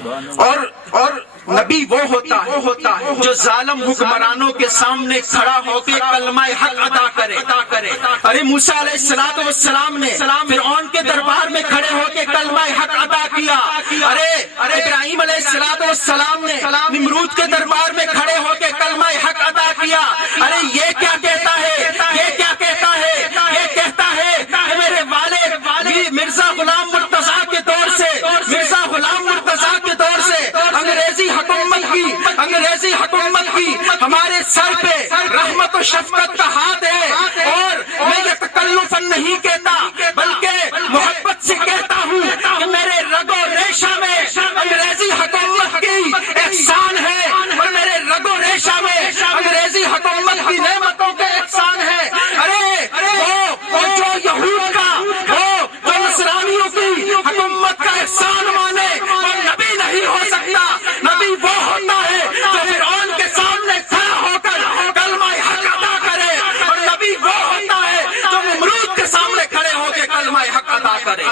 اور نبی وہ ہوتا ہے جو ظالم حکمرانوں کے سامنے کھڑا ہو کے کلمہ حق ادا کرے۔ ارے موسیٰ علیہ السلام نے فرعون کے دربار میں کھڑے ہو کے کلمہ حق ادا کیا۔ ارے ابراہیم علیہ السلام نے نمرود کے دربار میں کھڑے ہو کے کلمہ حق ادا کیا۔ ارے یہ کیا کہتا ہے، یہ کیا کہتا ہے، یہ کہتا ہے کہ میرے والد مرزا غلام مرتضیٰ کے دور سے، مرزا غلام مرتضیٰ کے دور سے انگریزی حکومت کی ہمارے سر پہ رحمت و شفقت کا ہاتھ ہے، اور میں یہ تکلفاً نہیں کہتا بلکہ محبت سے کہتا ہوں کہ میرے رگ و ریشہ میں انگریزی حکومت کی احسان ہے، اور میرے رگ و ریشہ میں انگریزی حکومت کی نعمتوں کا احسان ہے۔ ارے وہ جو یہود کا، وہ جو نصرانیوں کی حکومت کا احسان مانے، وہ نبی نہیں ہو سکتا۔ نبی وہ ہوتا ہے جو فرعون کے سامنے کھڑا ہو کر کلمہ حق ادا کرے، اور نبی وہ ہوتا ہے جو نمرود کے سامنے کھڑے ہو کے کلمہ حق ادا کرے۔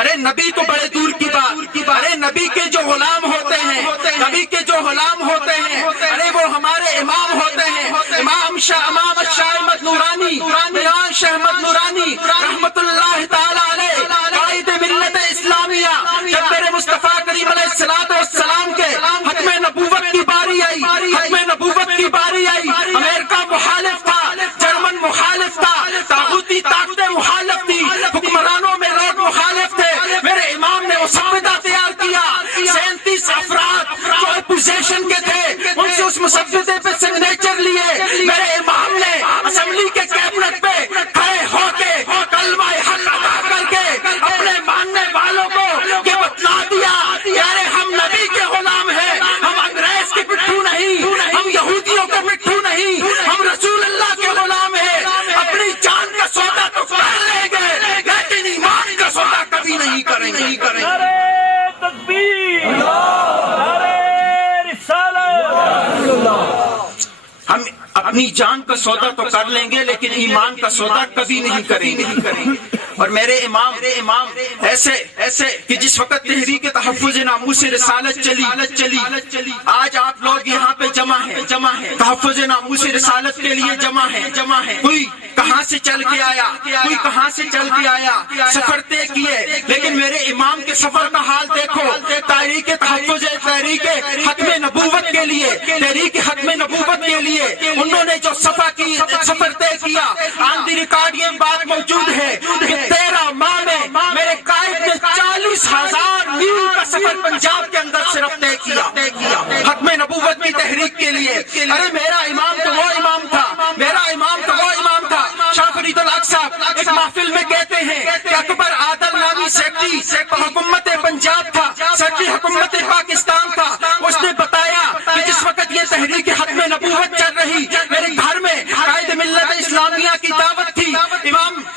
ارے نبی تو بڑے دور کی بات، ارے نبی کے جو غلام ہوتے ہیں، نبی کے جو غلام ہوتے ہیں، ارے وہ ہمارے امام ہوتے ہیں، امام شاہ احمد نورانی، میران شاہ احمد نورانی رحمت اللہ تعالی علیہ، قائد ملت اسلامیہ۔ جب میرے مصطفیٰ کریم علیہ السلام کے ختم نبوت کی باری آئی، ختم نبوت کی باری آئی، امریکہ مخالف تھا، جرمن مخالف تھا، طاغوتی طاقتیں مخالف تھی، حکمرانوں میں لوگ مخالف تھے۔ میرے امام نے مسودہ تیار کیا، 37 افراد جو اپوزیشن کے تھے ان سے اس مسودے پہ سگنیچر لیے۔ میرے امام نے اسمبلی کے کیبنٹ پہ کھڑے ہو کے کلمہ حق ادا کر کے اپنے ماننے والوں کو یہ بتلا دیا کہ ارے ہم نبی کے غلام ہیں، ہم انگریز کے پٹھو نہیں، ہم یہودیوں کے پٹھو نہیں، ہم رسول اللہ کے غلام ہیں۔ اپنی جان کا سودا تو کر لیں گے لیکن ایمان کا سودا کبھی نہیں کریں گے۔ تکبیر، نعرہ رسالت۔ ہم اپنی جان کا سودا تو کر لیں گے لیکن ایمان کا سودا کبھی نہیں کریں گے۔ اور میرے امام ایسے کہ جس وقت تحریک تحفظ ناموس رسالت چلی، آج آپ لوگ یہاں پہ جمع ہیں، تحفظ ناموس رسالت کے لیے جمع ہیں۔ کوئی کہاں سے چل کے آیا، کوئی کہاں سے چل کے آیا، سفر طے کیے، لیکن میرے امام کے سفر کا حال دیکھو۔ تحریک تحفظ، تحریک ختم نبوت کے لیے، تحریک ختم نبوت کے لیے انہوں نے جو سفر طے کیا، آن دی ریکارڈ یہ بات موجود ہے کہ 13 ماہ میں میرے قائد نے 40,000 میل کا سفر پنجاب کے اندر صرف طے کیا ختم نبوت کی تحریک کے لیے۔ ارے میرا امام تو وہ امام تھا، میرا امام تو وہ امام تھا۔ شاہ فرید الحق صاحب ایک محفل میں کہتے ہیں کہ اکبر عادل نامی سیکٹری حکومت پنجاب تھا، سیکٹری حکومت پاکستان تھا، اس نے بتایا کہ جس وقت یہ تحریک ختم نبوت چل رہی، میرے گھر میں قائد ملت اسلامیہ کی دعوت تھی،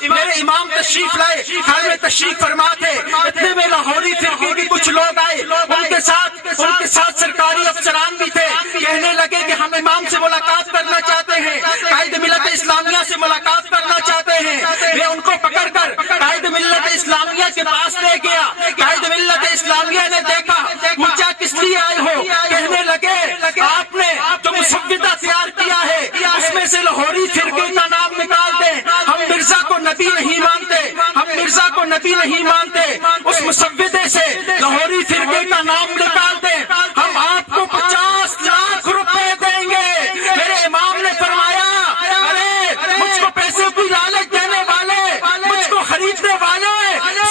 میرے امام تشریف لائے، گھر میں تشریف فرما تھے، اتنے میں لاہوری فرقے کے کچھ لوگ آئے، ان کے ساتھ سرکاری افسران بھی تھے، کہنے لگے کہ ہم امام سے ملاقات کرنا چاہتے ہیں، قائد ملت اسلامیہ سے ملاقات کرنا چاہتے ہیں۔ میں ان کو پکڑ کر قائد ملت اسلامیہ کے پاس لے گیا، قائد ملت اسلامیہ نے دیکھا، پوچھا کس لیے آئے ہو؟ کہنے لگے آپ نے جو مسودہ تیار کیا ہے اس میں سے لاہوری فرقے کا نام نکال دیں، ہم مرزا کو نبی نہیں مانتے، ہم مرزا کو نبی نہیں مانتے، اس مسودے سے لاہوری فرقے کا نام نکال دیں، ہم آپ کو 50 لاکھ روپے دیں گے۔ میرے امام نے فرمایا ارے مجھ کو پیسے کوئی لالچ دینے والے، مجھ کو خریدنے والے،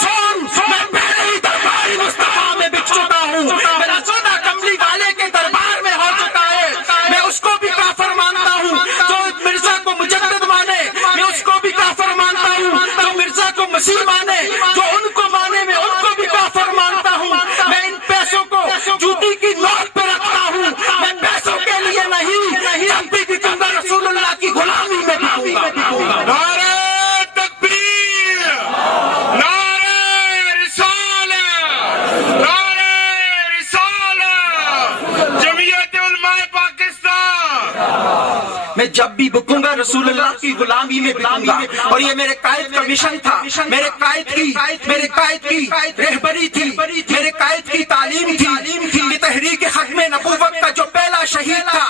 سن میں پہلے ہی دربار مصطفیٰ میں بک چکا ہوں، میرا سودا کملی والے کے دربار میں ہو چکا ہے، میں اس کو بھی کافر مانتا ہوں جو مرزا کو مجدد مانے، میں اس کو بھی کافر مانتا ہوں جو مرزا کو مسیح مانے، جو ان کو مانے میں ان کو بھی کافر مانتا ہوں۔ میں ان پیسوں کو جوتی کی نوک پہ رکھتا ہوں، میں پیسوں کے لیے نہیں، جب بھی بکوں گا رسول اللہ کی غلامی میں بکوں گا۔ نعرہ تکبیر، نعرہ رسالت، نعرہ رسالت، جمعیت علماء پاکستان۔ میں جب بھی بکوں گا رسول اللہ کی غلامی میں بکوں گا. اور یہ میرے قائد کا مشن تھا, میرے قائد کی رہبری تھی, میرے قائد کی تعلیم تھی کہ تحریک ختم نبوت کا جو پہلا شہید تھا,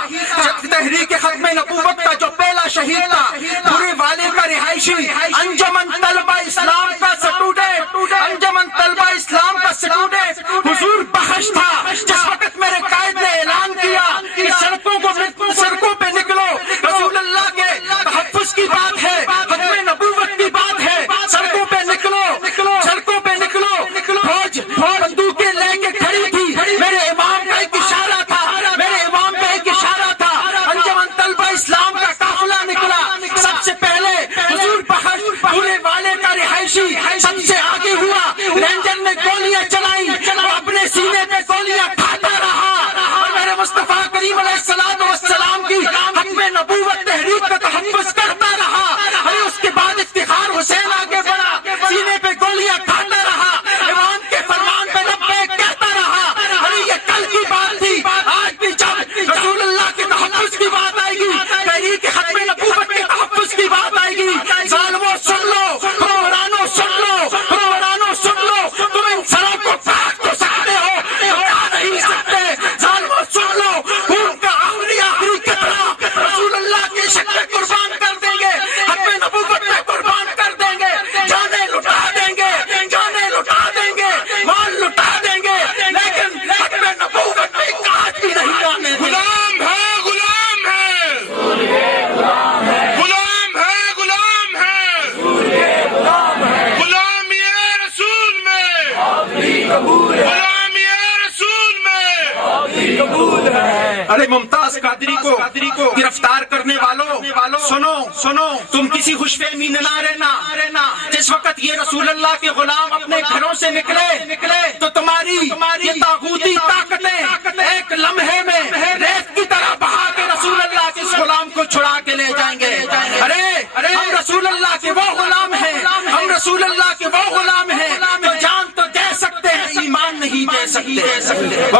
تحریک ختم نبوت کا جو پہلا شہید تھا, پورے والے کا رہائشی, انجمن طلبہ اسلام کا اسٹوڈنٹ, انجمن طلبہ اسلام کا اسٹوڈنٹ حضور بخش تھا. جس وقت میرے قائد نے اعلان کیا کہ سڑکوں پہ نکلو, رسول اللہ کے تحفظ کی بات ہے, ختم نبوت کی بات ہے, سڑکوں پہ نکلو, سڑکوں پہ نکلو, فوج بندوقیں لے کے کھڑی تھی. میرے امام کا ایک اشارہ تھا, میرے امام کا ایک اشارہ تھا, انجمن طلبہ اسلام کا قافلہ نکلا. سب سے پہلے حضور بخش پورے والے کا رہائشی سب سے آگے ہوا. رینجر نے گولیاں چلائی, وہ اپنے سینے پہ گولیاں کھاتا رہا اور میرے مصطفیٰ کریم علیہ السلام کی ختم نبوت تحریک کا تحفظ کرتا رہا. ارے اس کے بعد افتخار حسین آگے بڑھا, سینے پہ گولیاں کھاتا رہا, امام کے فرمان پہ لبیک کہتا رہا. ارے یہ کل کی بات تھی, آج بھی جب رسول اللہ کے تحفظ کی بات آئے گی, تحریک ختم نبوت کے تحفظ کی بات آئے گی, ظالموں سن لو, حکمرانوں سن لو, حکمرانوں سن لو, تم ان سروں کو کاٹ تو سکتے ہو, ہٹا نہیں سکتے. ظالموں سن لو, خون کا آخری قطرہ رسول اللہ کی شکل قربان کر دیں گے, ختم نبوت میں قربان کر دیں گے, جانیں لٹا دیں گے, جانیں لٹا دیں گے, مال لٹا دیں گے, لیکن ختم نبوت میں کاٹ بھی نہیں جانے دیں گے. غلام ہے, غلام ہے, غلام ہے, غلام ہے, غلامی رسول میں, غلامی رسول میں. ارے ممتاز قادری کو گرفتار کرنے والوں سنو, تم کسی خوش فہمی میں نہ رہنا. جس وقت یہ رسول اللہ کے غلام اپنے گھروں سے نکلے تو تمہاری یہ طاغوتی طاقتیں ایک لمحے میں ریت کی طرح بہا کے رسول اللہ کے اس غلام کو چھڑا کے لے جائیں گے. ارے ہم رسول اللہ کے وہ غلام ہیں, ہم رسول اللہ کے وہ غلام ہیں جو جان تو دے سکتے ہیں, ایمان نہیں دے سکتے.